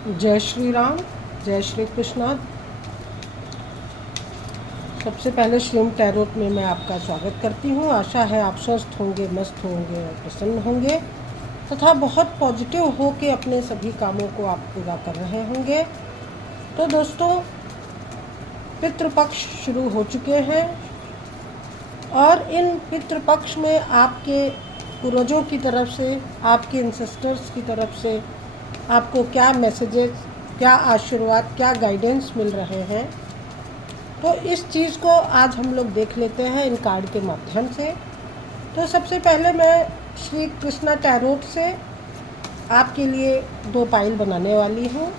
जय श्री राम, जय श्री कृष्णा। सबसे पहले श्रीम टैरोट में मैं आपका स्वागत करती हूँ। आशा है आप स्वस्थ होंगे, मस्त होंगे और प्रसन्न होंगे तथा बहुत पॉजिटिव हो के अपने सभी कामों को आप पूरा कर रहे होंगे। तो दोस्तों, पितृपक्ष शुरू हो चुके हैं और इन पितृपक्ष में आपके पूर्वजों की तरफ से, आपके एंसेस्टर्स की तरफ से आपको क्या मैसेजेस, क्या आशीर्वाद, क्या गाइडेंस मिल रहे हैं, तो इस चीज़ को आज हम लोग देख लेते हैं इन कार्ड के माध्यम से। तो सबसे पहले मैं श्री कृष्णा टैरोट से आपके लिए 2 पाइल बनाने वाली हूँ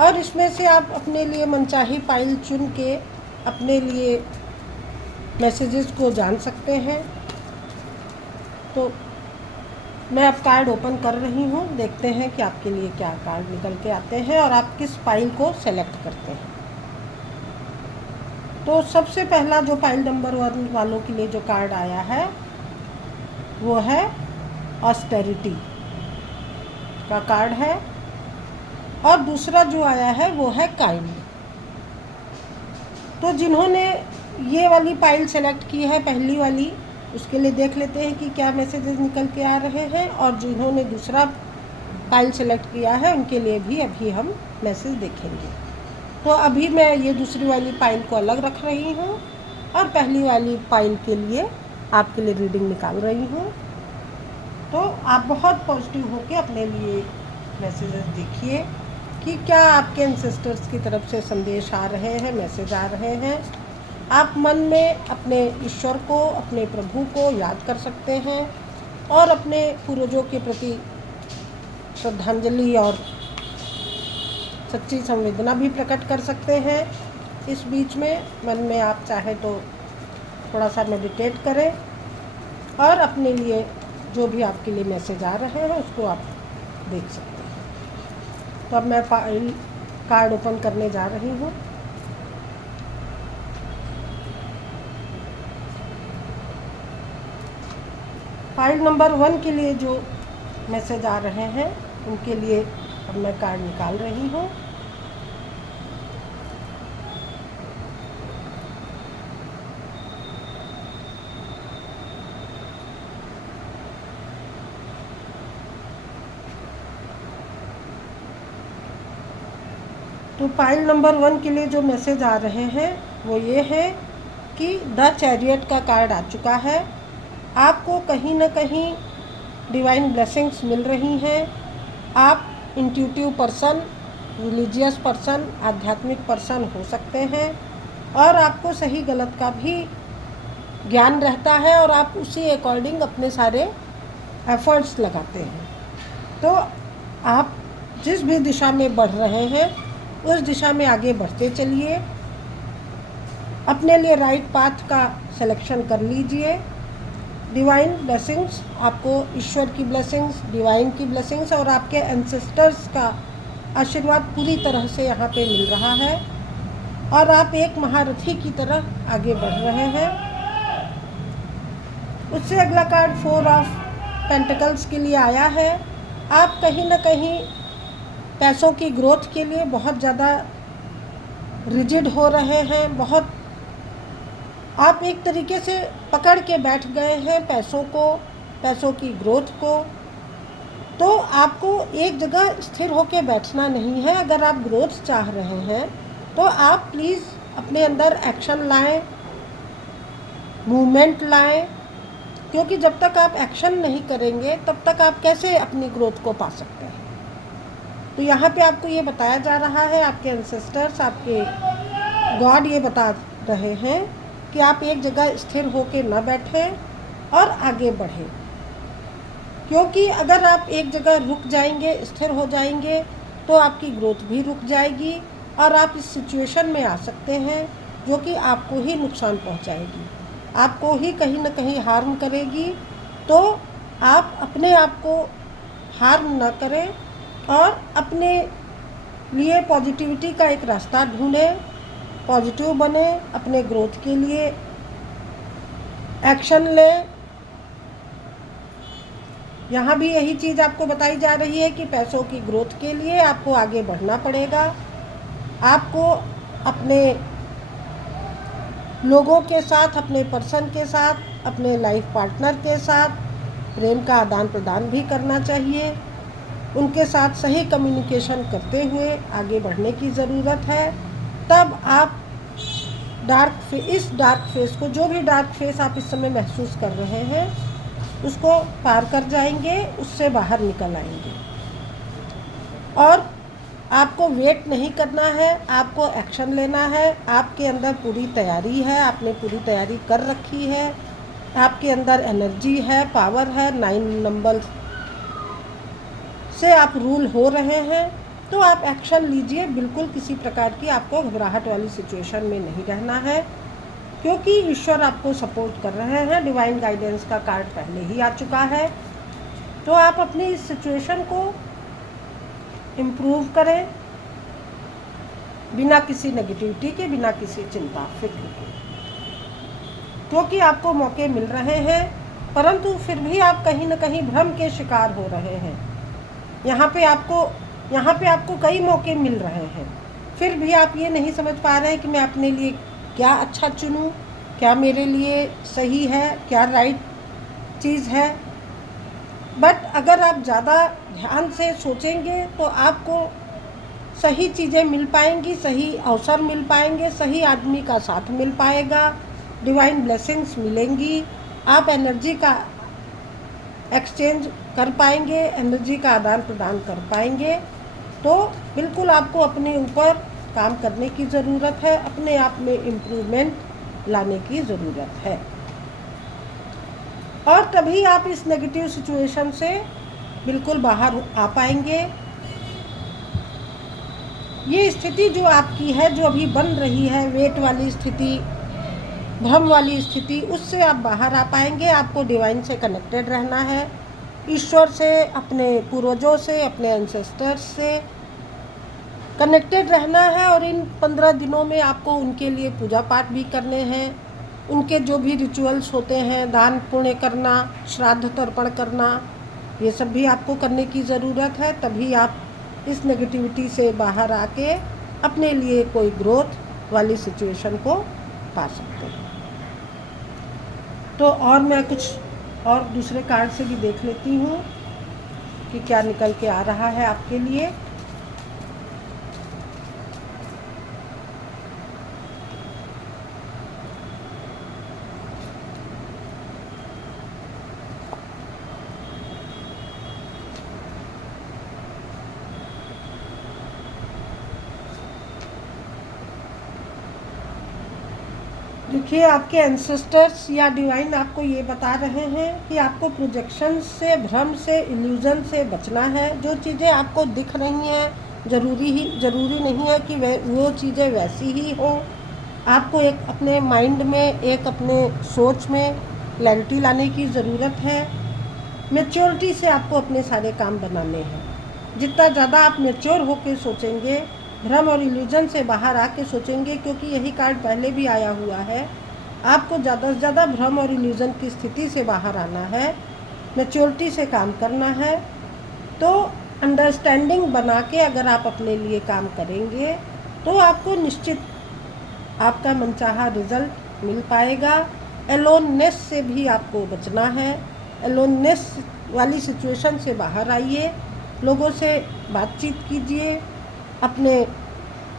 और इसमें से आप अपने लिए मनचाही पाइल चुन के अपने लिए मैसेजेस को जान सकते हैं। तो मैं अब कार्ड ओपन कर रही हूँ, देखते हैं कि आपके लिए क्या कार्ड निकल के आते हैं और आप किस पाइल को सेलेक्ट करते हैं। तो सबसे पहला जो पाइल नंबर 1 वालों के लिए जो कार्ड आया है वो है ऑस्टेरिटी का कार्ड है और दूसरा जो आया है वो है काइंड। तो जिन्होंने ये वाली पाइल सेलेक्ट की है, पहली वाली, उसके लिए देख लेते हैं कि क्या मैसेजेस निकल के आ रहे हैं, और जिन्होंने दूसरा पाइल सेलेक्ट किया है उनके लिए भी अभी हम मैसेज देखेंगे। तो अभी मैं ये दूसरी वाली पाइल को अलग रख रही हूँ और पहली वाली पाइल के लिए आपके लिए रीडिंग निकाल रही हूँ। तो आप बहुत पॉजिटिव होकर अपने लिए मैसेजेस देखिए कि क्या आपके एंसेस्टर्स की तरफ से संदेश आ रहे हैं, मैसेज आ रहे हैं। आप मन में अपने ईश्वर को, अपने प्रभु को याद कर सकते हैं और अपने पूर्वजों के प्रति श्रद्धांजलि और सच्ची संवेदना भी प्रकट कर सकते हैं। इस बीच में मन में आप चाहे तो थोड़ा सा मेडिटेट करें और अपने लिए जो भी आपके लिए मैसेज आ रहे हैं उसको आप देख सकते हैं। तो अब मैं पाइल कार्ड ओपन करने जा रही हूँ। फाइल नंबर 1 के लिए जो मैसेज आ रहे हैं उनके लिए अब मैं कार्ड निकाल रही हूँ। तो फाइल नंबर 1 के लिए जो मैसेज आ रहे हैं वो ये है कि द चैरियट का कार्ड आ चुका है। आपको कहीं ना कहीं डिवाइन ब्लेसिंग्स मिल रही हैं। आप इंट्यूटिव पर्सन, रिलीजियस पर्सन, आध्यात्मिक पर्सन हो सकते हैं और आपको सही गलत का भी ज्ञान रहता है और आप उसी अकॉर्डिंग अपने सारे एफर्ट्स लगाते हैं। तो आप जिस भी दिशा में बढ़ रहे हैं उस दिशा में आगे बढ़ते चलिए। अपने लिए राइट पाथ का सिलेक्शन कर लीजिए। डिवाइन ब्लेसिंग्स, आपको ईश्वर की ब्लेसिंग्स, डिवाइन की ब्लेसिंग्स और आपके एंसेस्टर्स का आशीर्वाद पूरी तरह से यहाँ पे मिल रहा है और आप एक महारथी की तरह आगे बढ़ रहे हैं। उससे अगला कार्ड 4 ऑफ पेंटिकल्स के लिए आया है। आप कहीं ना कहीं पैसों की ग्रोथ के लिए बहुत ज़्यादा रिजिड हो रहे हैं, बहुत आप एक तरीके से पकड़ के बैठ गए हैं पैसों को, पैसों की ग्रोथ को। तो आपको एक जगह स्थिर होकर बैठना नहीं है। अगर आप ग्रोथ चाह रहे हैं तो आप प्लीज़ अपने अंदर एक्शन लाएं, मूवमेंट लाएं, क्योंकि जब तक आप एक्शन नहीं करेंगे तब तक आप कैसे अपनी ग्रोथ को पा सकते हैं। तो यहाँ पे आपको ये बताया जा रहा है, आपके एंसेस्टर्स, आपके गॉड ये बता रहे हैं कि आप एक जगह स्थिर होकर न बैठें और आगे बढ़ें, क्योंकि अगर आप एक जगह रुक जाएंगे, स्थिर हो जाएंगे, तो आपकी ग्रोथ भी रुक जाएगी और आप इस सिचुएशन में आ सकते हैं जो कि आपको ही नुकसान पहुंचाएगी, आपको ही कहीं ना कहीं हार्म करेगी। तो आप अपने आप को हार्म न करें और अपने लिए पॉजिटिविटी का एक रास्ता ढूंढें, पॉजिटिव बने, अपने ग्रोथ के लिए एक्शन लें यहाँ भी यही चीज़ आपको बताई जा रही है कि पैसों की ग्रोथ के लिए आपको आगे बढ़ना पड़ेगा। आपको अपने लोगों के साथ, अपने पर्सन के साथ, अपने लाइफ पार्टनर के साथ प्रेम का आदान प्रदान भी करना चाहिए। उनके साथ सही कम्युनिकेशन करते हुए आगे बढ़ने की ज़रूरत है। तब आप इस डार्क फेस को, जो भी डार्क फेस आप इस समय महसूस कर रहे हैं, उसको पार कर जाएंगे, उससे बाहर निकल आएंगे। और आपको वेट नहीं करना है, आपको एक्शन लेना है। आपके अंदर पूरी तैयारी है, आपने पूरी तैयारी कर रखी है, आपके अंदर एनर्जी है, पावर है, 9 नंबर से आप रूल हो रहे हैं। तो आप एक्शन लीजिए। बिल्कुल किसी प्रकार की आपको घबराहट वाली सिचुएशन में नहीं रहना है, क्योंकि ईश्वर आपको सपोर्ट कर रहे हैं। डिवाइन गाइडेंस का कार्ड पहले ही आ चुका है। तो आप अपनी इस सिचुएशन को इम्प्रूव करें, बिना किसी नेगेटिविटी के, बिना किसी चिंता फिक्र के, क्योंकि आपको मौके मिल रहे हैं, परंतु फिर भी आप कहीं न कहीं भ्रम के शिकार हो रहे हैं। यहाँ पे आपको कई मौके मिल रहे हैं, फिर भी आप ये नहीं समझ पा रहे हैं कि मैं अपने लिए क्या अच्छा चुनूँ, क्या मेरे लिए सही है, क्या राइट चीज़ है। बट अगर आप ज़्यादा ध्यान से सोचेंगे तो आपको सही चीज़ें मिल पाएंगी, सही अवसर मिल पाएंगे, सही आदमी का साथ मिल पाएगा, डिवाइन ब्लेसिंग्स मिलेंगी, आप एनर्जी का एक्सचेंज कर पाएंगे, एनर्जी का आदान प्रदान कर पाएंगे। तो बिल्कुल आपको अपने ऊपर काम करने की ज़रूरत है, अपने आप में इम्प्रूवमेंट लाने की ज़रूरत है, और तभी आप इस नेगेटिव सिचुएशन से बिल्कुल बाहर आ पाएंगे। ये स्थिति जो आपकी है, जो अभी बन रही है, वेट वाली स्थिति, भ्रम वाली स्थिति, उससे आप बाहर आ पाएंगे। आपको डिवाइन से कनेक्टेड रहना है, ईश्वर से, अपने पूर्वजों से, अपने एंसेस्टर्स से कनेक्टेड रहना है। और इन 15 दिनों में आपको उनके लिए पूजा पाठ भी करने हैं। उनके जो भी रिचुअल्स होते हैं, दान पुण्य करना, श्राद्ध तर्पण करना, ये सब भी आपको करने की ज़रूरत है। तभी आप इस नेगेटिविटी से बाहर आके अपने लिए कोई ग्रोथ वाली सिचुएशन को पा सकते हैं। तो और मैं कुछ और दूसरे कार्ड से भी देख लेती हूँ कि क्या निकल के आ रहा है आपके लिए। देखिए, आपके एंसेस्टर्स या डिवाइन आपको ये बता रहे हैं कि आपको प्रोजेक्शन से, भ्रम से, इल्यूजन से बचना है। जो चीज़ें आपको दिख रही हैं, ज़रूरी नहीं है कि वो चीज़ें वैसी ही हो। आपको एक अपने माइंड में, एक अपने सोच में क्लैरिटी लाने की ज़रूरत है। मैच्योरिटी से आपको अपने सारे काम बनाने हैं। जितना ज़्यादा आप मैच्योर होकर सोचेंगे, भ्रम और इल्यूजन से बाहर आके सोचेंगे, क्योंकि यही कार्ड पहले भी आया हुआ है, आपको ज़्यादा से ज़्यादा भ्रम और इल्यूजन की स्थिति से बाहर आना है, मैच्योरिटी से काम करना है। तो अंडरस्टैंडिंग बना के अगर आप अपने लिए काम करेंगे तो आपको निश्चित आपका मनचाहा रिजल्ट मिल पाएगा। एलोननेस से भी आपको बचना है। एलोननेस वाली सिचुएशन से बाहर आइए, लोगों से बातचीत कीजिए, अपने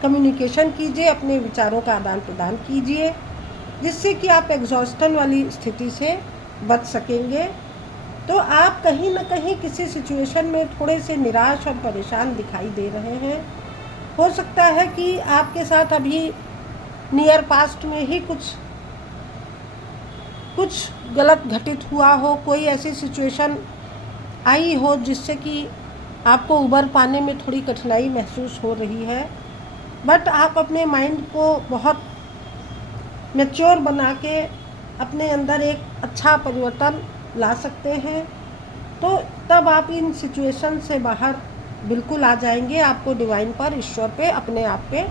कम्युनिकेशन कीजिए, अपने विचारों का आदान प्रदान कीजिए, जिससे कि आप एग्जॉस्टन वाली स्थिति से बच सकेंगे। तो आप कहीं ना कहीं किसी सिचुएशन में थोड़े से निराश और परेशान दिखाई दे रहे हैं। हो सकता है कि आपके साथ अभी नियर पास्ट में ही कुछ गलत घटित हुआ हो, कोई ऐसी सिचुएशन आई हो जिससे कि आपको उबर पाने में थोड़ी कठिनाई महसूस हो रही है। बट आप अपने माइंड को बहुत मैच्योर बना के अपने अंदर एक अच्छा परिवर्तन ला सकते हैं। तो तब आप इन सिचुएशन से बाहर बिल्कुल आ जाएंगे। आपको डिवाइन पर, ईश्वर पे, अपने आप पे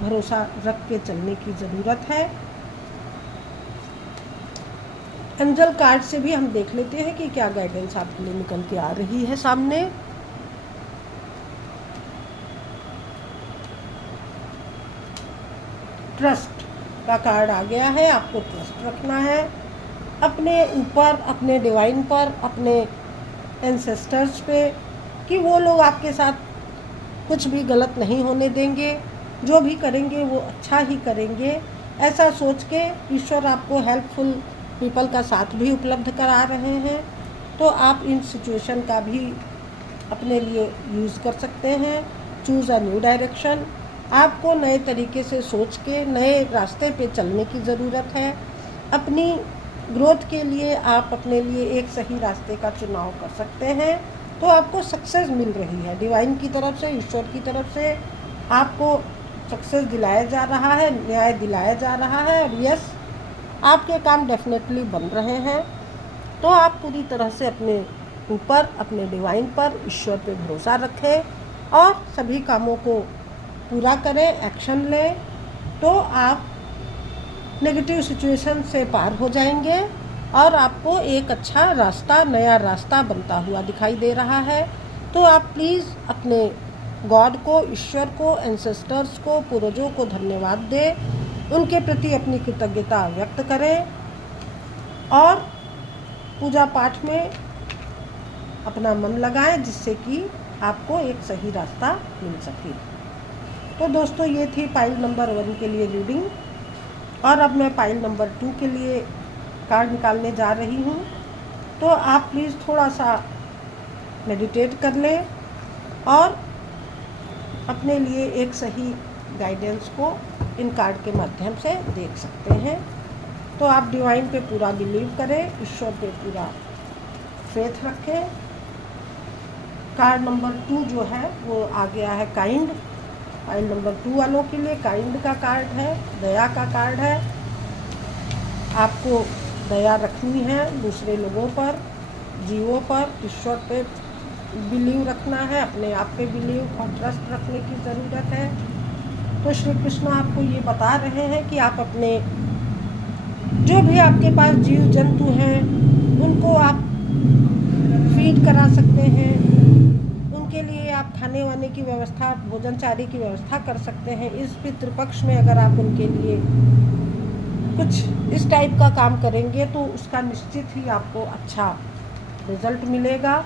भरोसा रख के चलने की ज़रूरत है। एंजल कार्ड से भी हम देख लेते हैं कि क्या गाइडेंस आपके लिए निकल के आ रही है सामने। ट्रस्ट का कार्ड आ गया है। आपको ट्रस्ट रखना है अपने ऊपर, अपने डिवाइन पर, अपने एंसेस्टर्स पे, कि वो लोग आपके साथ कुछ भी गलत नहीं होने देंगे, जो भी करेंगे वो अच्छा ही करेंगे। ऐसा सोच के ईश्वर आपको हेल्पफुल पीपल का साथ भी उपलब्ध करा रहे हैं। तो आप इन सिचुएशन का भी अपने लिए यूज़ कर सकते हैं। Choose a new direction. आपको नए तरीके से सोच के नए रास्ते पे चलने की ज़रूरत है। अपनी ग्रोथ के लिए आप अपने लिए एक सही रास्ते का चुनाव कर सकते हैं। तो आपको सक्सेस मिल रही है डिवाइन की तरफ से, ईश्वर की तरफ से आपको सक्सेस दिलाया जा रहा है, न्याय दिलाया जा रहा है। और यस, आपके काम डेफिनेटली बन रहे हैं। तो आप पूरी तरह से अपने ऊपर, अपने डिवाइन पर, ईश्वर पे भरोसा रखें और सभी कामों को पूरा करें, एक्शन लें। तो आप नेगेटिव सिचुएशन से पार हो जाएंगे और आपको एक अच्छा रास्ता, नया रास्ता बनता हुआ दिखाई दे रहा है। तो आप प्लीज़ अपने गॉड को, ईश्वर को, एंसेस्टर्स को, पूर्वजों को धन्यवाद दें, उनके प्रति अपनी कृतज्ञता व्यक्त करें और पूजा पाठ में अपना मन लगाएं, जिससे कि आपको एक सही रास्ता मिल सके। तो दोस्तों, ये थी पाइल नंबर 1 के लिए रीडिंग। और अब मैं पाइल नंबर 2 के लिए कार्ड निकालने जा रही हूँ। तो आप प्लीज़ थोड़ा सा मेडिटेट कर लें और अपने लिए एक सही गाइडेंस को इन कार्ड के माध्यम से देख सकते हैं। तो आप डिवाइन पे पूरा बिलीव करें, ईश्वर पे पूरा फेथ रखें। कार्ड नंबर 2 जो है वो आ गया है काइंड। फाइल नंबर 2 वालों के लिए काइंड का कार्ड है, दया का कार्ड है। आपको दया रखनी है दूसरे लोगों पर, जीवों पर, ईश्वर पे बिलीव रखना है, अपने आप पे बिलीव और ट्रस्ट रखने की ज़रूरत है। तो श्री कृष्ण आपको ये बता रहे हैं कि आप अपने जो भी आपके पास जीव जंतु हैं उनको आप फीड करा सकते हैं। उनके लिए आप खाने वाने की व्यवस्था, भोजन चारी की व्यवस्था कर सकते हैं। इस पितृपक्ष में अगर आप उनके लिए कुछ इस टाइप का काम करेंगे तो उसका निश्चित ही आपको अच्छा रिजल्ट मिलेगा।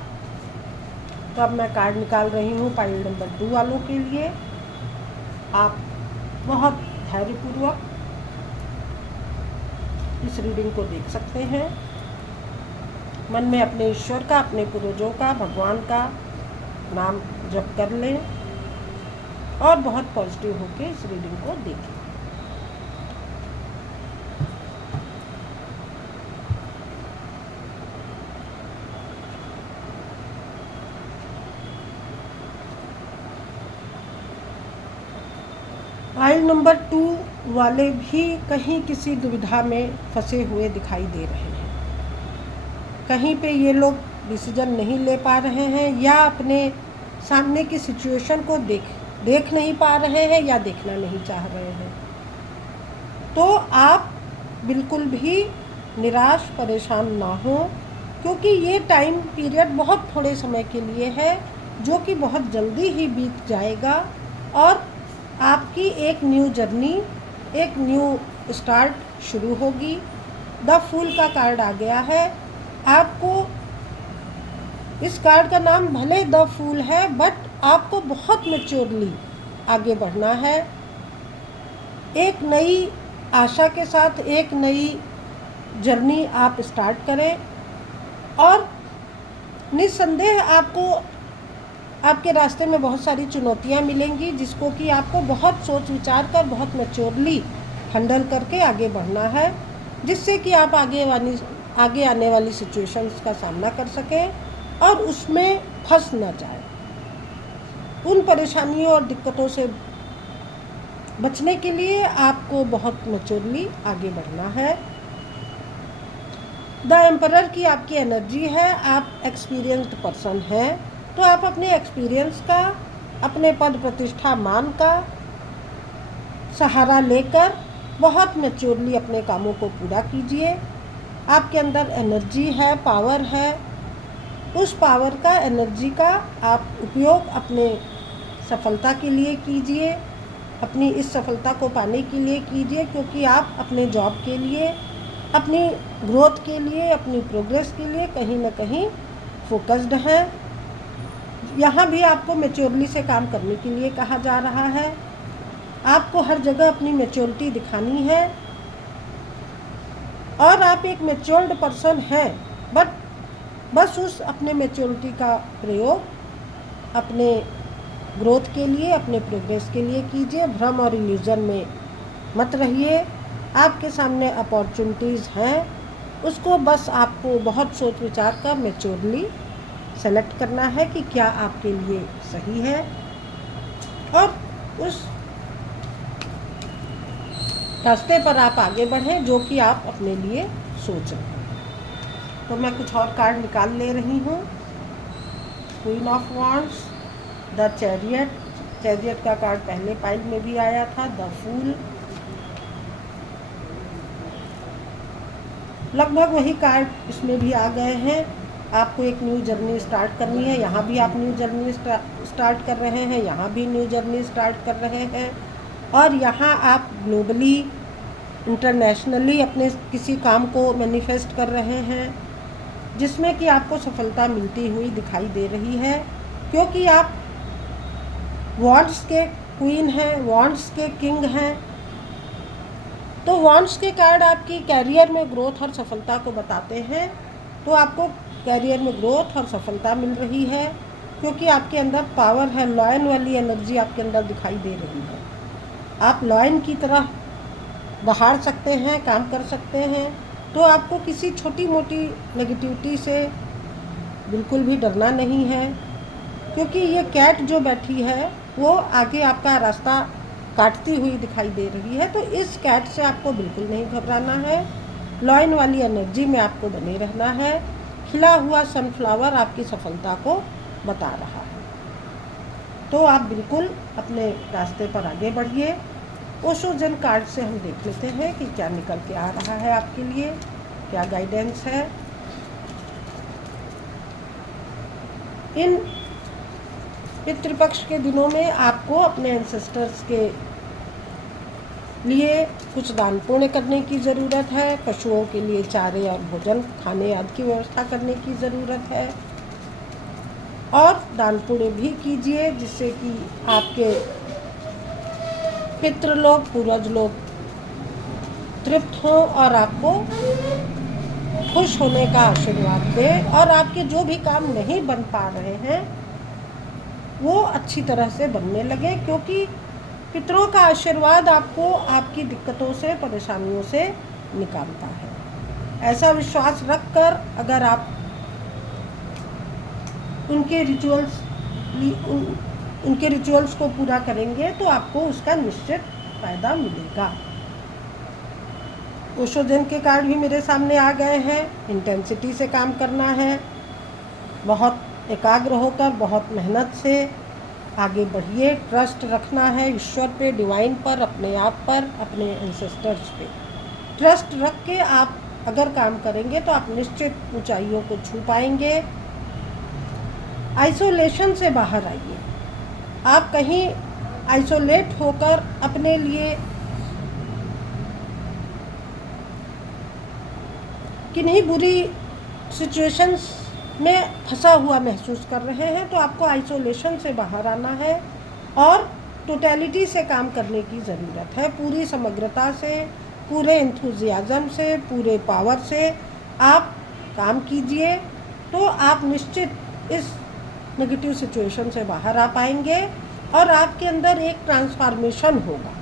तो अब मैं कार्ड निकाल रही हूँ पाइल नंबर 2 वालों के लिए। आप बहुत धैर्यपूर्वक इस रीडिंग को देख सकते हैं। मन में अपने ईश्वर का, अपने पूर्वजों का, भगवान का नाम जप कर लें और बहुत पॉजिटिव होकर इस रीडिंग को देखें। फाइल नंबर 2 वाले भी कहीं किसी दुविधा में फंसे हुए दिखाई दे रहे हैं। कहीं पे ये लोग डिसीजन नहीं ले पा रहे हैं या अपने सामने की सिचुएशन को देख नहीं पा रहे हैं या देखना नहीं चाह रहे हैं। तो आप बिल्कुल भी निराश, परेशान ना हो, क्योंकि ये टाइम पीरियड बहुत थोड़े समय के लिए है जो कि बहुत जल्दी ही बीत जाएगा और आपकी एक न्यू जर्नी, एक न्यू स्टार्ट शुरू होगी। द फूल का कार्ड आ गया है। आपको इस कार्ड का नाम भले द फूल है, बट आपको बहुत मैच्योरली आगे बढ़ना है। एक नई आशा के साथ एक नई जर्नी आप स्टार्ट करें और निस्संदेह आपको आपके रास्ते में बहुत सारी चुनौतियां मिलेंगी, जिसको कि आपको बहुत सोच विचार कर, बहुत मैच्योरली हैंडल करके आगे बढ़ना है, जिससे कि आप आगे आने वाली सिचुएशंस का सामना कर सकें और उसमें फंस न जाए। उन परेशानियों और दिक्कतों से बचने के लिए आपको बहुत मैच्योरली आगे बढ़ना है। द एम्परर की आपकी एनर्जी है। आप एक्सपीरियंस्ड पर्सन हैं, तो आप अपने एक्सपीरियंस का, अपने पद प्रतिष्ठा, मान का सहारा लेकर बहुत मैच्योरली अपने कामों को पूरा कीजिए आपके अंदर एनर्जी है, पावर है, उस पावर का, एनर्जी का आप उपयोग अपने सफलता के लिए कीजिए, अपनी इस सफलता को पाने के लिए कीजिए, क्योंकि आप अपने जॉब के लिए, अपनी ग्रोथ के लिए, अपनी प्रोग्रेस के लिए कहीं ना कहीं फोकस्ड हैं। यहाँ भी आपको मैच्योरली से काम करने के लिए कहा जा रहा है। आपको हर जगह अपनी मैच्योरिटी दिखानी है और आप एक मैच्योर्ड पर्सन हैं, बट बस उस अपने मैच्योरिटी का प्रयोग अपने ग्रोथ के लिए, अपने प्रोग्रेस के लिए कीजिए। भ्रम और इल्यूजन में मत रहिए। आपके सामने अपॉर्चुनिटीज़ हैं, उसको बस आपको बहुत सोच विचार कर मैच्योरली सेलेक्ट करना है कि क्या आपके लिए सही है, और उस रास्ते पर आप आगे बढ़ें जो कि आप अपने लिए सोच रहे हैं। तो मैं कुछ और कार्ड निकाल ले रही हूँ। Queen of wands, the chariot, chariot का कार्ड पहले पाइल में भी आया था, द फूल, लगभग वही कार्ड इसमें भी आ गए हैं। आपको एक न्यू जर्नी स्टार्ट करनी है, यहाँ भी आप न्यू जर्नी स्टार्ट कर रहे हैं, यहाँ भी न्यू जर्नी स्टार्ट कर रहे हैं, और यहाँ आप ग्लोबली, इंटरनेशनली अपने किसी काम को मैनिफेस्ट कर रहे हैं जिसमें कि आपको सफलता मिलती हुई दिखाई दे रही है, क्योंकि आप वॉन्ड्स के क्वीन हैं, वॉन्ड्स के किंग हैं। तो वॉन्ड्स के कार्ड आपकी कैरियर में ग्रोथ और सफलता को बताते हैं। तो आपको कैरियर में ग्रोथ और सफलता मिल रही है क्योंकि आपके अंदर पावर है, लॉयन वाली एनर्जी आपके अंदर दिखाई दे रही है। आप लॉयन की तरह बहार सकते हैं, काम कर सकते हैं। तो आपको किसी छोटी मोटी नेगेटिविटी से बिल्कुल भी डरना नहीं है, क्योंकि ये कैट जो बैठी है वो आगे आपका रास्ता काटती हुई दिखाई दे रही है। तो इस कैट से आपको बिल्कुल नहीं घबराना है, लॉयन वाली एनर्जी में आपको बने रहना है। खिला हुआ सनफ्लावर आपकी सफलता को बता रहा है। तो आप बिल्कुल अपने रास्ते पर आगे बढ़िए। ओशो जेन कार्ड से हम देख लेते हैं कि क्या निकल के आ रहा है आपके लिए, क्या गाइडेंस है। इन पितृपक्ष के दिनों में आपको अपने एंसेस्टर्स के लिए कुछ दान पुण्य करने की ज़रूरत है। पशुओं के लिए चारे और भोजन, खाने आदि की व्यवस्था करने की ज़रूरत है, और दान पुण्य भी कीजिए जिससे कि आपके पितृलोक, पूर्वज लोग तृप्त हों और आपको खुश होने का आशीर्वाद दें, और आपके जो भी काम नहीं बन पा रहे हैं वो अच्छी तरह से बनने लगे, क्योंकि पितरों का आशीर्वाद आपको आपकी दिक्कतों से, परेशानियों से निकालता है। ऐसा विश्वास रखकर अगर आप उनके रिचुअल्स को पूरा करेंगे तो आपको उसका निश्चित फायदा मिलेगा। ओशो जेन के कार्ड भी मेरे सामने आ गए हैं। इंटेंसिटी से काम करना है, बहुत एकाग्र होकर, बहुत मेहनत से आगे बढ़िए। ट्रस्ट रखना है ईश्वर पे, डिवाइन पर, अपने आप पर, अपने एंसेस्टर्स पे। ट्रस्ट रख के आप अगर काम करेंगे तो आप निश्चित ऊंचाइयों को छू पाएंगे। आइसोलेशन से बाहर आइए। आप कहीं आइसोलेट होकर अपने लिए किन्हीं बुरी सिचुएशंस में फंसा हुआ महसूस कर रहे हैं, तो आपको आइसोलेशन से बाहर आना है और टोटलिटी से काम करने की ज़रूरत है। पूरी समग्रता से, पूरे एंथुजियाज़म से, पूरे पावर से आप काम कीजिए, तो आप निश्चित इस नेगेटिव सिचुएशन से बाहर आ पाएंगे और आपके अंदर एक ट्रांसफॉर्मेशन होगा।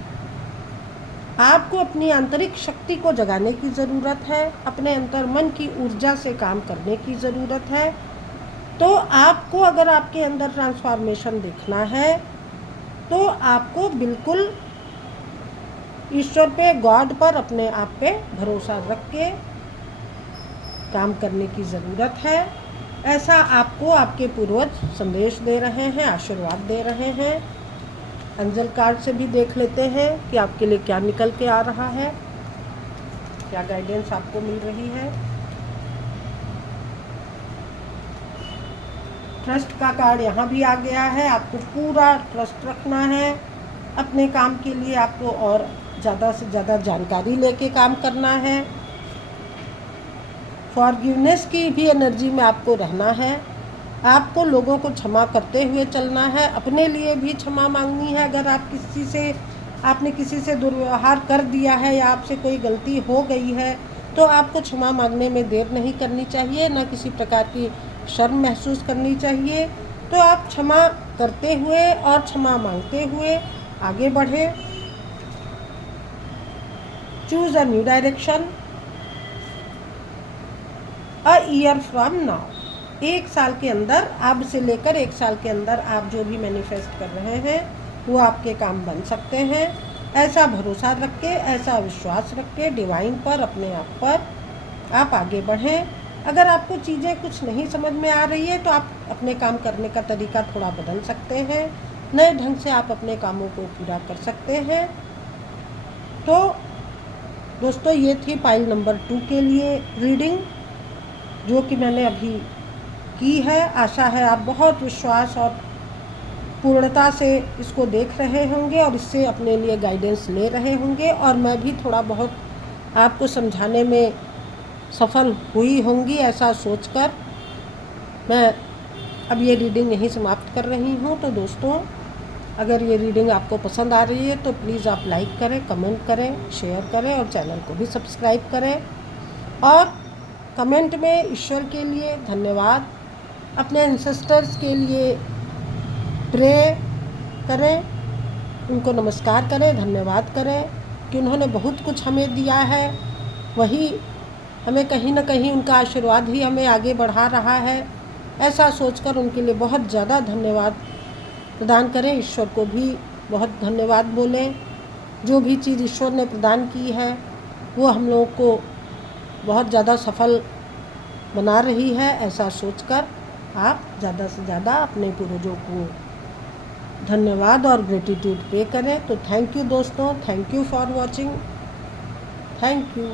आपको अपनी आंतरिक शक्ति को जगाने की ज़रूरत है, अपने अंतर मन की ऊर्जा से काम करने की ज़रूरत है। तो आपको अगर आपके अंदर ट्रांसफॉर्मेशन देखना है तो आपको बिल्कुल ईश्वर पे, गॉड पर, अपने आप पे भरोसा रख के काम करने की ज़रूरत है। ऐसा आपको आपके पूर्वज संदेश दे रहे हैं, आशीर्वाद दे रहे हैं। एंजल कार्ड से भी देख लेते हैं कि आपके लिए क्या निकल के आ रहा है, क्या गाइडेंस आपको मिल रही है। ट्रस्ट का कार्ड यहाँ भी आ गया है। आपको पूरा ट्रस्ट रखना है अपने काम के लिए, आपको और ज़्यादा से ज़्यादा जानकारी लेके काम करना है। फॉरगिवनेस की भी एनर्जी में आपको रहना है। आपको लोगों को क्षमा करते हुए चलना है, अपने लिए भी क्षमा मांगनी है। अगर आपने किसी से दुर्व्यवहार कर दिया है या आपसे कोई गलती हो गई है तो आपको क्षमा मांगने में देर नहीं करनी चाहिए, ना किसी प्रकार की शर्म महसूस करनी चाहिए। तो आप क्षमा करते हुए और क्षमा मांगते हुए आगे बढ़ें। Choose a new direction a year from now. 1 साल के अंदर, अब से लेकर 1 साल के अंदर आप जो भी मैनिफेस्ट कर रहे हैं वो आपके काम बन सकते हैं। ऐसा भरोसा रख के, ऐसा विश्वास रख के डिवाइन पर, अपने आप पर आप आगे बढ़ें। अगर आपको चीज़ें कुछ नहीं समझ में आ रही है तो आप अपने काम करने का तरीका थोड़ा बदल सकते हैं, नए ढंग से आप अपने कामों को पूरा कर सकते हैं। तो दोस्तों, ये थी पाइल नंबर 2 के लिए रीडिंग जो कि मैंने अभी की है। आशा है आप बहुत विश्वास और पूर्णता से इसको देख रहे होंगे और इससे अपने लिए गाइडेंस ले रहे होंगे, और मैं भी थोड़ा बहुत आपको समझाने में सफल हुई होंगी, ऐसा सोचकर मैं अब ये रीडिंग यहीं समाप्त कर रही हूँ। तो दोस्तों, अगर ये रीडिंग आपको पसंद आ रही है तो प्लीज़ आप लाइक करें, कमेंट करें, शेयर करें और चैनल को भी सब्सक्राइब करें। और कमेंट में ईश्वर के लिए धन्यवाद, अपने एंसेस्टर्स के लिए प्रे करें, उनको नमस्कार करें, धन्यवाद करें कि उन्होंने बहुत कुछ हमें दिया है। वही हमें कहीं ना कहीं उनका आशीर्वाद ही हमें आगे बढ़ा रहा है। ऐसा सोचकर उनके लिए बहुत ज़्यादा धन्यवाद प्रदान करें। ईश्वर को भी बहुत धन्यवाद बोलें। जो भी चीज़ ईश्वर ने प्रदान की है वो हम लोगों को बहुत ज़्यादा सफल बना रही है। ऐसा सोचकर आप ज़्यादा से ज़्यादा अपने पूर्वजों को धन्यवाद और ग्रेटिट्यूड पे करें। तो थैंक यू दोस्तों, thank you for watching, thank you.